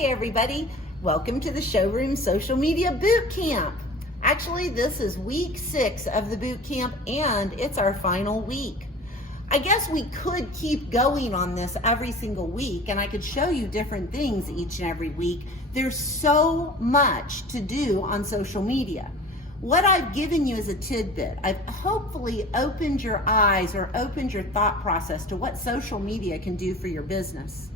Hey everybody, welcome to the Showroom Social Media Boot Camp. Actually, this is week 6 of the boot camp and it's our final week. I guess we could keep going on this every single week and I could show you different things each and every week. There's so much to do on social media. What I've given you is a tidbit. I've hopefully opened your eyes or opened your thought process to what social media can do for your business.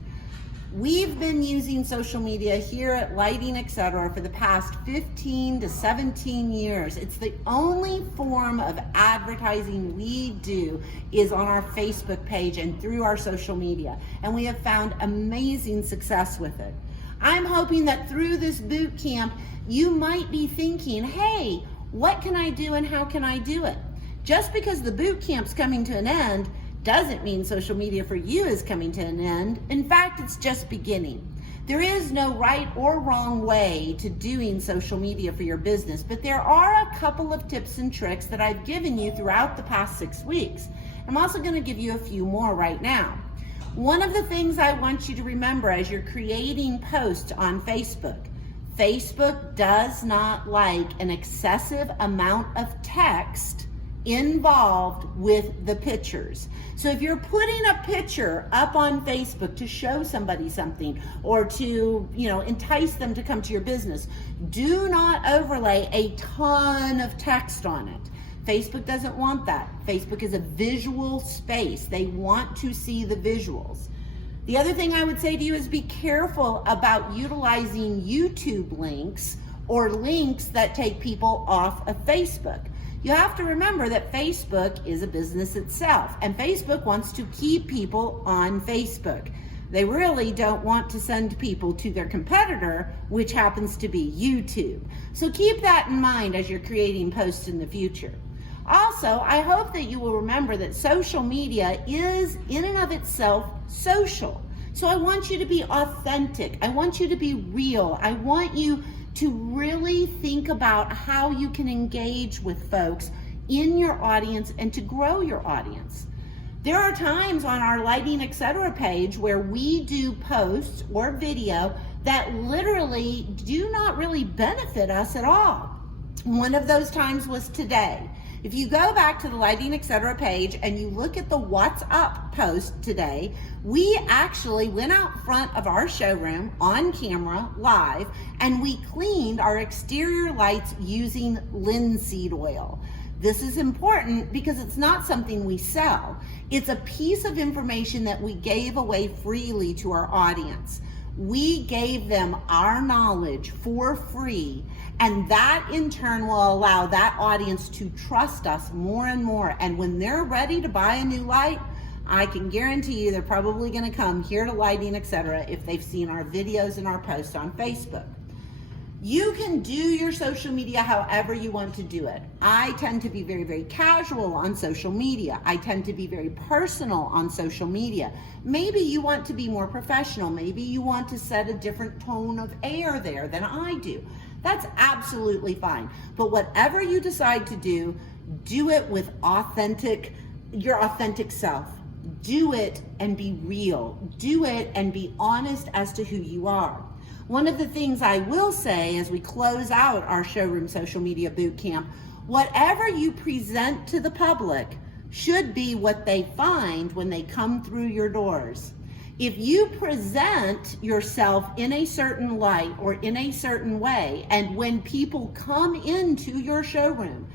We've been using social media here at Lighting Etc. for the past 15 to 17 years. It's the only form of advertising we do is on our Facebook page and through our social media. And we have found amazing success with it. I'm hoping that through this boot camp, you might be thinking, hey, what can I do and how can I do it? Just because the boot camp's coming to an end doesn't mean social media for you is coming to an end. In fact, it's just beginning. There is no right or wrong way to doing social media for your business, but there are a couple of tips and tricks that I've given you throughout the past 6 weeks. I'm also going to give you a few more right now. One of the things I want you to remember as you're creating posts on Facebook, Facebook does not like an excessive amount of text involved with the pictures. So if you're putting a picture up on Facebook to show somebody something or to, entice them to come to your business, do not overlay a ton of text on it. Facebook doesn't want that. Facebook is a visual space. They want to see the visuals. The other thing I would say to you is be careful about utilizing YouTube links or links that take people off of Facebook. You have to remember that Facebook is a business itself, and Facebook wants to keep people on Facebook. They really don't want to send people to their competitor, which happens to be YouTube. So keep that in mind as you're creating posts in the future. Also, I hope that you will remember that social media is in and of itself social. So I want you to be authentic. I want you to be real. I want you to really think about how you can engage with folks in your audience and to grow your audience. There are times on our Lighting Etc. page where we do posts or video that literally do not really benefit us at all. One of those times was today. If you go back to the Lighting Etc. page and you look at the What's Up post today, we actually went out front of our showroom on camera live and we cleaned our exterior lights using linseed oil. This is important because it's not something we sell. It's a piece of information that we gave away freely to our audience. We gave them our knowledge for free, and that in turn will allow that audience to trust us more and more. And when they're ready to buy a new light, I can guarantee you they're probably going to come here to Lighting Etc. if they've seen our videos and our posts on Facebook. You can do your social media however you want to do it. I tend to be very, very casual on social media. I tend to be very personal on social media. Maybe you want to be more professional. Maybe you want to set a different tone of air there than I do. That's absolutely fine. But whatever you decide to do it with your authentic self. Do it and be real. Do it and be honest as to who you are. One of the things I will say as we close out our Showroom Social Media Boot Camp, whatever you present to the public should be what they find when they come through your doors. If you present yourself in a certain light or in a certain way, and when people come into your showroom,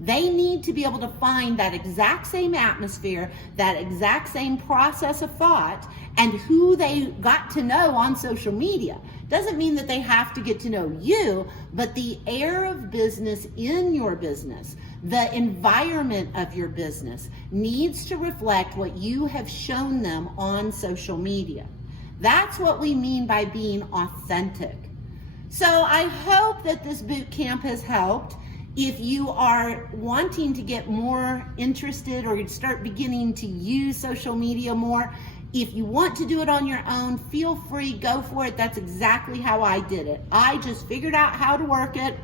they need to be able to find that exact same atmosphere, that exact same process of thought, and who they got to know on social media. Doesn't mean that they have to get to know you, but the air of business in your business, the environment of your business needs to reflect what you have shown them on social media. That's what we mean by being authentic. So I hope that this boot camp has helped. If you are wanting to get more interested or start beginning to use social media more, if you want to do it on your own, feel free, go for it. That's exactly how I did it. I just figured out how to work it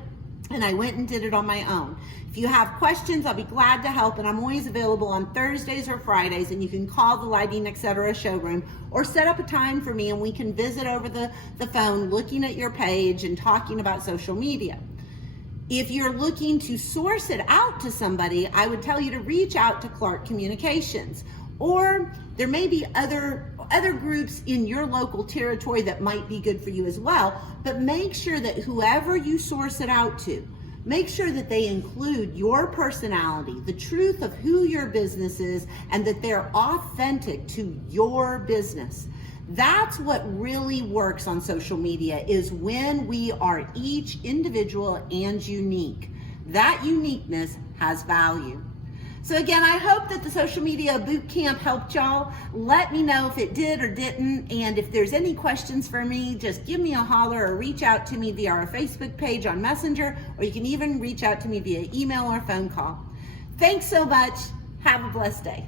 and I went and did it on my own. If you have questions, I'll be glad to help, and I'm always available on Thursdays or Fridays, and you can call the Lighting Etc. showroom or set up a time for me and we can visit over the phone looking at your page and talking about social media. If you're looking to source it out to somebody, I would tell you to reach out to Clark Communications, or there may be other groups in your local territory that might be good for you as well, but make sure that whoever you source it out to, make sure that they include your personality, the truth of who your business is, and that they're authentic to your business. That's what really works on social media, is when we are each individual and unique. That uniqueness has value. So again, I hope that the Social Media Boot Camp helped y'all. Let me know if it did or didn't, and if there's any questions for me, just give me a holler or reach out to me via our Facebook page on Messenger, or you can even reach out to me via email or phone call. Thanks so much. Have a blessed day.